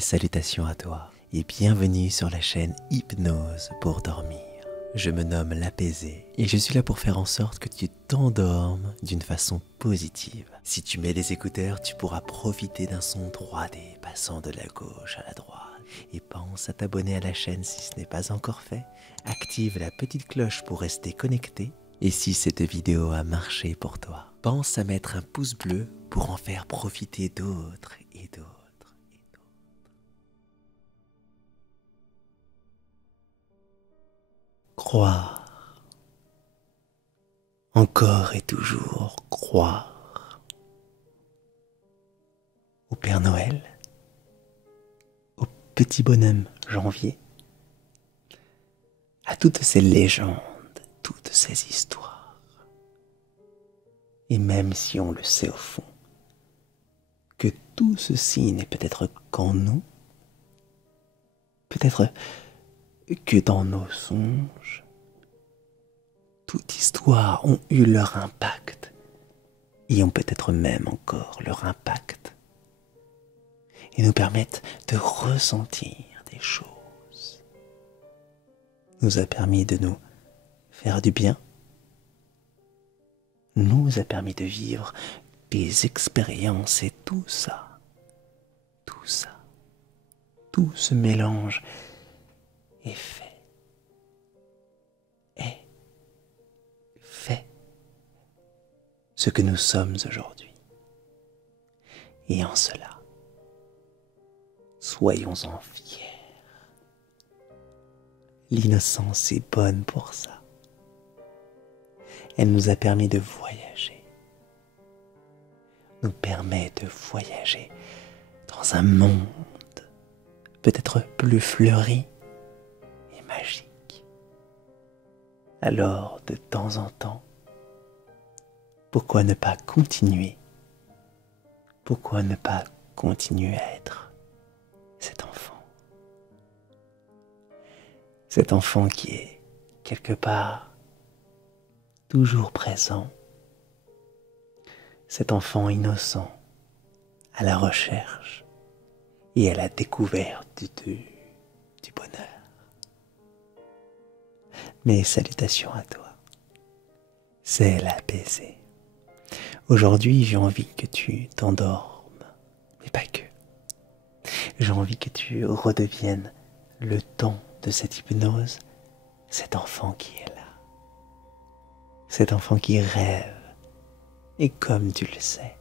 Mes salutations à toi et bienvenue sur la chaîne Hypnose pour dormir. Je me nomme l'Apaisé et je suis là pour faire en sorte que tu t'endormes d'une façon positive. Si tu mets des écouteurs, tu pourras profiter d'un son 3D passant de la gauche à la droite. Et pense à t'abonner à la chaîne si ce n'est pas encore fait. Active la petite cloche pour rester connecté. Et si cette vidéo a marché pour toi, pense à mettre un pouce bleu pour en faire profiter d'autres et d'autres. Croire, encore et toujours croire au Père Noël, au petit bonhomme janvier, à toutes ces légendes, toutes ces histoires. Et même si on le sait au fond, que tout ceci n'est peut-être qu'en nous, peut-être que dans nos songes, toute histoire ont eu leur impact et ont peut-être même encore leur impact et nous permettent de ressentir des choses. Nous a permis de nous faire du bien, nous a permis de vivre des expériences et tout ce mélange est fait ce que nous sommes aujourd'hui. Et en cela, soyons-en fiers. L'innocence est bonne pour ça. Elle nous a permis de voyager. Nous permet de voyager dans un monde peut-être plus fleuri et magique. Alors, de temps en temps, pourquoi ne pas continuer? Pourquoi ne pas continuer à être cet enfant? Cet enfant qui est quelque part toujours présent. Cet enfant innocent à la recherche et à la découverte du bonheur. Mes salutations à toi. C'est l'Apaisé. Aujourd'hui, j'ai envie que tu t'endormes, mais pas que. J'ai envie que tu redeviennes le temps de cette hypnose, cet enfant qui est là. Cet enfant qui rêve. Et comme tu le sais,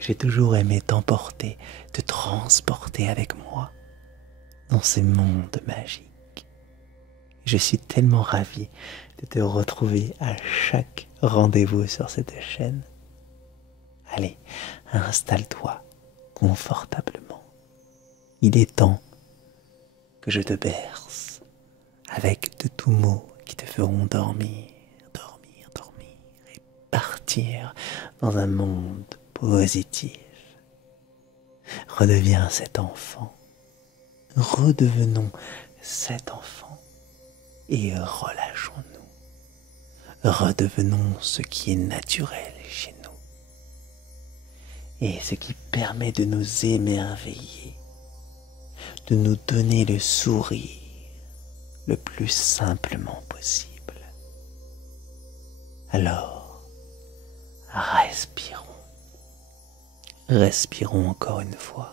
j'ai toujours aimé t'emporter, te transporter avec moi dans ces mondes magiques. Je suis tellement ravi de te retrouver à chaque rendez-vous sur cette chaîne. Allez, installe-toi confortablement. Il est temps que je te berce avec de doux mots qui te feront dormir et partir dans un monde positif. Redeviens cet enfant. Redevenons cet enfant et relâchons-nous. Redevenons ce qui est naturel chez nous et ce qui permet de nous émerveiller, de nous donner le sourire le plus simplement possible. Alors, respirons. Respirons encore une fois,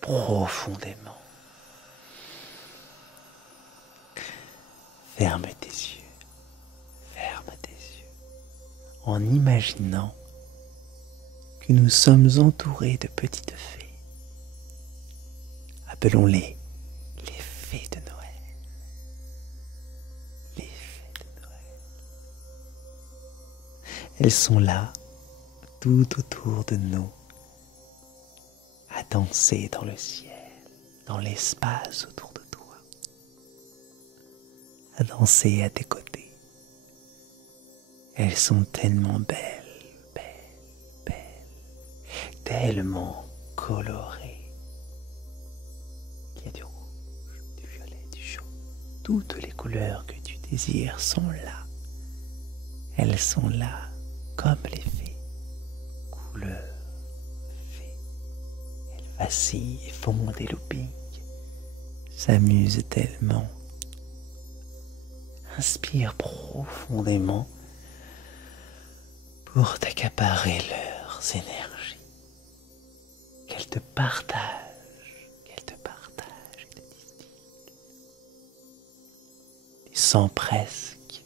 profondément. Ferme tes yeux, en imaginant que nous sommes entourés de petites fées. Appelons-les les fées de Noël. Les fées de Noël. Elles sont là, tout autour de nous, à danser dans le ciel, dans l'espace autour de toi, à danser à tes côtés. Elles sont tellement belles, tellement colorées. Il y a du rouge, du violet, du jaune. Toutes les couleurs que tu désires sont là. Elles sont là comme les fées. Couleurs, fées. vacillent et fondent et loupillent, s'amusent tellement. Inspire profondément pour t'accaparer leurs énergies. Qu'elles te partagent et te distillent. Tu sens presque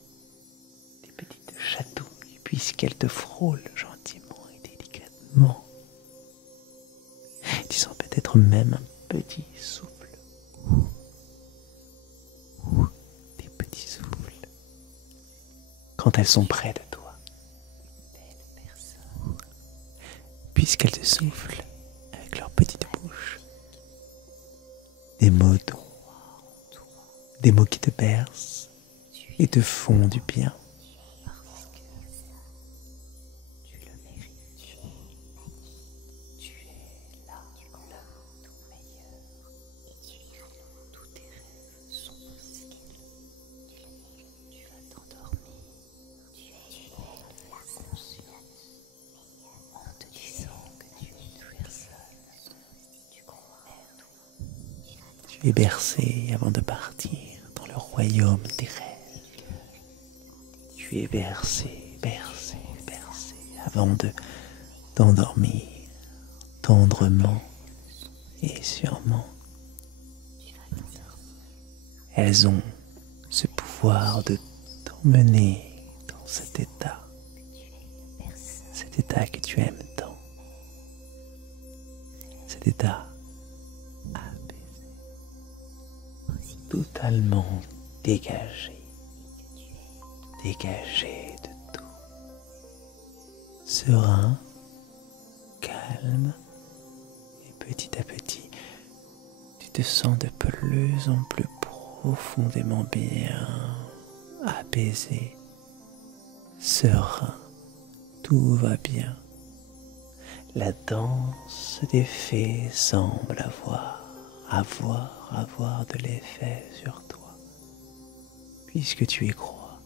des petites chatouilles puisqu'elles te frôlent gentiment et délicatement. Tu sens peut-être même un petit souffle. Des petits souffles. Quand elles sont près de toi. Puisqu'elles te soufflent avec leur petite bouche. Des mots doux. Des mots qui te bercent et te font du bien. Tu es bercé avant de partir dans le royaume des rêves. Tu es bercé avant de t'endormir tendrement et sûrement. Elles ont ce pouvoir de t'emmener dans cet état que tu aimes tant, cet état apaisé, totalement dégagé de tout, serein, calme, et petit à petit, tu te sens de plus en plus profondément bien, apaisé, serein, tout va bien. La danse des fées semble avoir de l'effet sur toi, puisque tu y crois,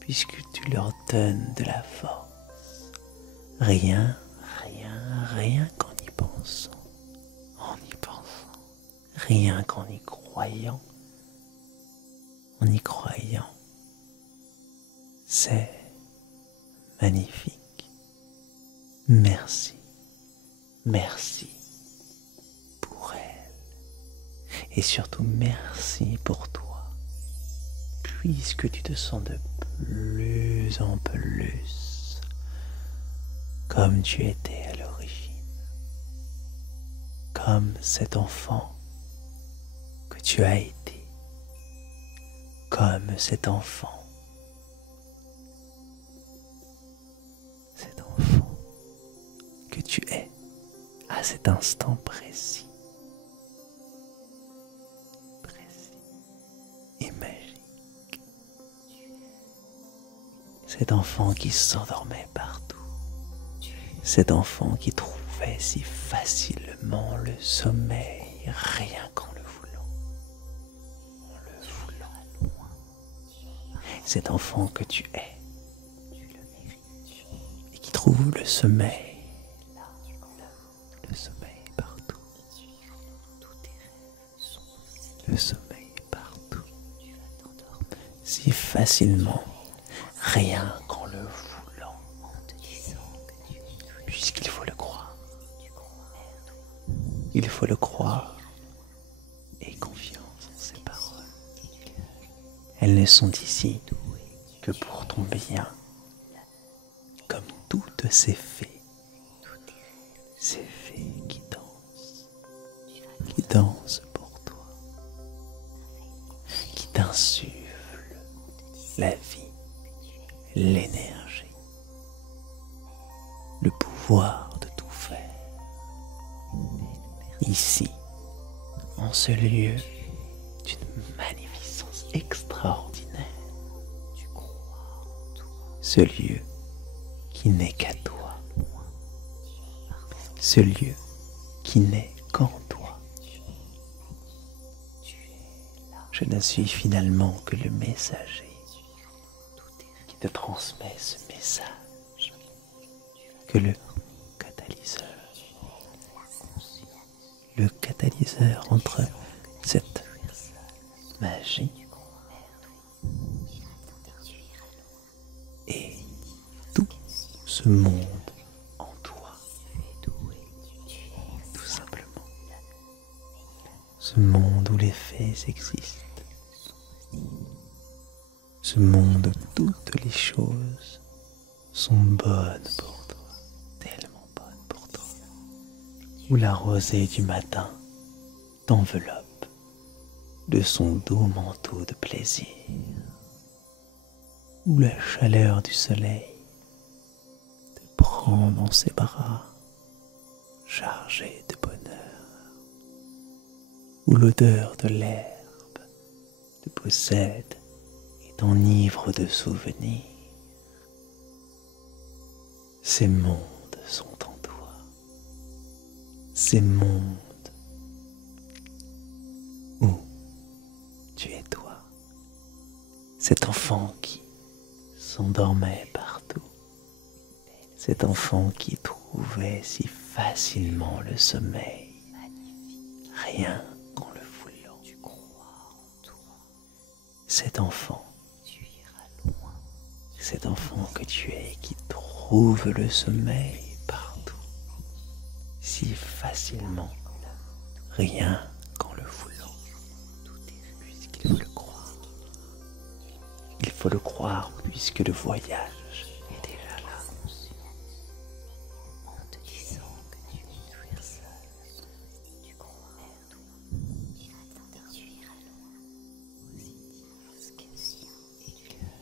puisque tu leur donnes de la force. Rien qu'en y pensant, rien qu'en y croyant, c'est magnifique. Merci pour elle. Et surtout merci pour toi, puisque tu te sens de plus en plus comme tu étais à l'origine, comme cet enfant que tu as été, comme cet enfant que tu es à cet instant précis et magique. Cet enfant qui s'endormait partout, cet enfant qui trouvait si facilement le sommeil rien qu'en le voulant, cet enfant que tu es et qui trouve le sommeil partout, le sommeil partout, si facilement, rien qu'en le voulant, puisqu'il faut le croire. Il faut le croire et confiance en ces paroles. Elles ne sont ici que pour ton bien, comme toutes ces fées qui dansent pour toi, qui t'insufflent la vie, l'énergie, le pouvoir de tout faire. Ici, en ce lieu d'une magnificence extraordinaire, ce lieu qui n'est qu'à toi, ce lieu qui n'est qu'en toi. Je ne suis finalement que le messager qui te transmet ce message, que le catalyseur le catalyseur entre cette magie et tout ce monde en toi, tout simplement. Ce monde où les fées existent, ce monde où toutes les choses sont bonnes pour toi, tellement bonnes pour toi, où la rosée du matin t'enveloppe de son doux manteau de plaisir, où la chaleur du soleil te prend dans ses bras, chargé de bonheur, où l'odeur de l'herbe te possède et t'enivre de souvenirs. Ces mondes sont en toi, ces mondes où tu es toi, cet enfant qui s'endormait partout, cet enfant qui trouvait si facilement le sommeil, rien qu'en le voulant. Cet enfant que tu es qui trouve le sommeil partout, si facilement, rien qu'en le voulant, puisqu'il faut le croire. Il faut le croire puisque le voyage est déjà là. En te disant que tu es universel, tu crois en toi, tu iras loin, positif, conscient et cœur.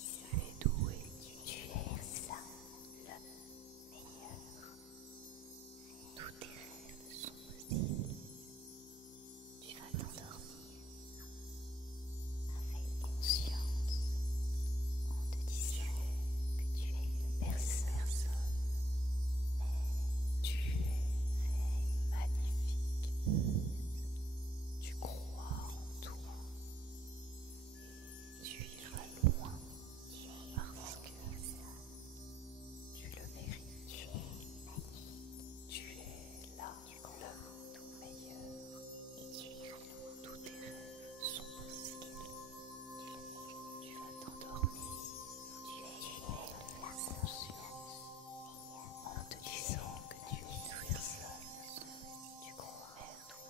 Tu es doué, tu es ça, le meilleur. Tous tes rêves sont possibles. Tu vas t'endormir avec conscience en te disant que tu es une personne, mais tu es magnifique. Tu crois en toi, tu iras loin parce que tu le mérites. Tu es là, le meilleur. Tous tes rêves sont possibles. Tu vas t'endormir. Tu es la conscience en te disant que tu es universel. Tu crois en toi.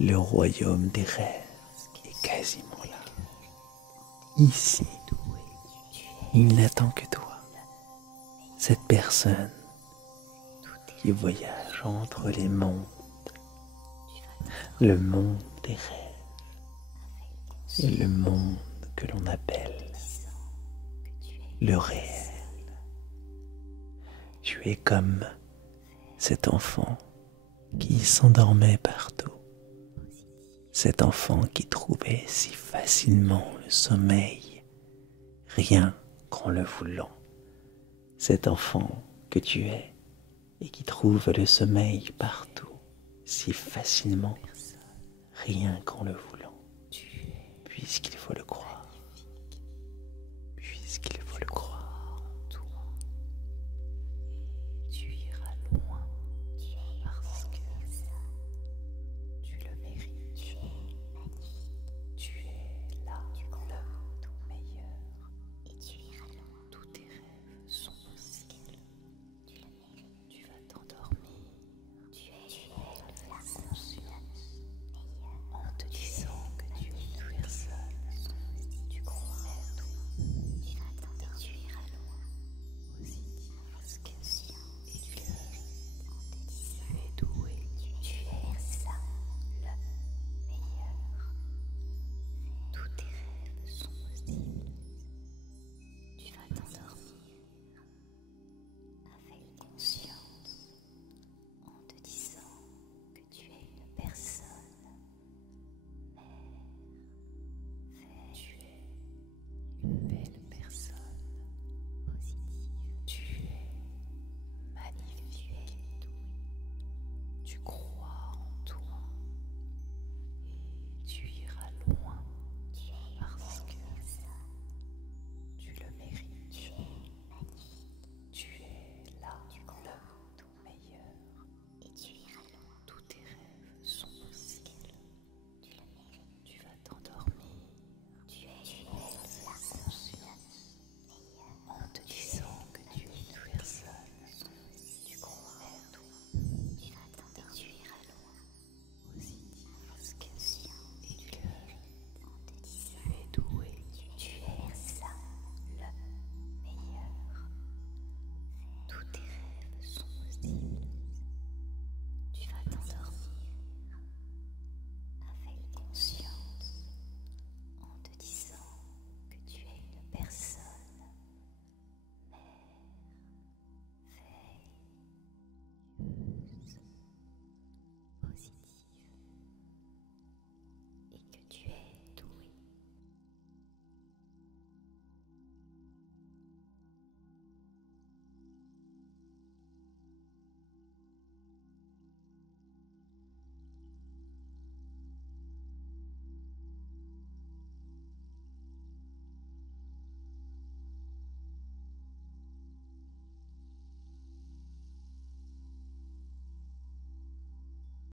Le royaume des rêves est quasiment là. Ici, il n'attend que toi. Cette personne qui voyage entre les mondes, le monde des rêves et le monde que l'on appelle le réel. Tu es comme cet enfant qui s'endormait partout, cet enfant qui trouvait si facilement le sommeil, rien qu'en le voulant, cet enfant que tu es et qui trouve le sommeil partout, si facilement, rien qu'en le voulant, puisqu'il faut le